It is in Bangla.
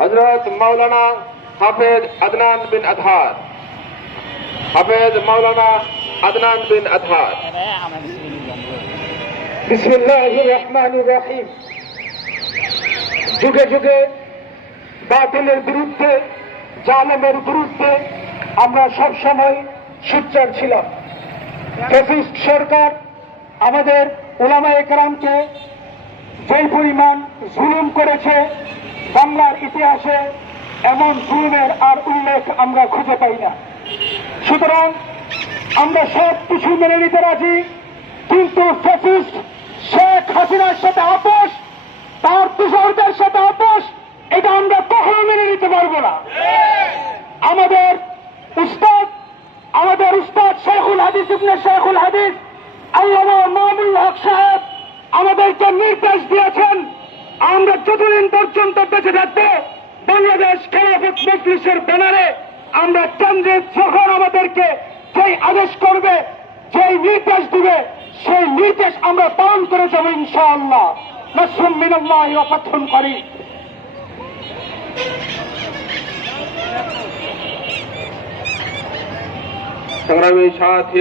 हजरत मौलाना हाफिज अदनान बिन अजहर, हाफिज मौलाना अदनान बिन अजहर। বিসমিল্লাহির রহমানির রহিম। যুগে যুগে বাতিলের বিরুদ্ধে, জালেমের বিরুদ্ধে আমরা সবসময় সোচ্চার ছিলাম। ফ্যাসিস্ট সরকার আমাদের উলামায়ে কেরামকে যেই পরিমাণ জুলুম করেছে, বাংলার ইতিহাসে এমন জুলুমের আর উল্লেখ আমরা খুঁজে পাই না। সুতরাং আমরা সব কিছু মেনে নিতে রাজি, কিন্তু ফ্যাসিস্ট শেখ হাসিনার সাথে আপোষ, তার তুষারদের সাথে আপোষ, এটা আমরা কখনো মেনে নিতে পারবো না। আমাদের উস্তাদ শেখুল হাদিস ইবনে শেখুল হাদিস আল্লামা মামুনুল হক সাহেব আমাদেরকে নির্দেশ দিয়েছেন, আমরা যতদিন পর্যন্ত বেঁচে থাকবো বাংলাদেশ খেলাফত মজলিসের ব্যানারে আমরা কেন্দ্রে যখন আমাদেরকে যেই আদেশ করবে, যেই নির্দেশ দিবে, সেই নির্দেশ আমরা পালন করে যাবো ইনশাআল্লাহ। নাসরুম মিনাল্লাহি ওয়া ফাতহুন করিম। संग्रामी साथी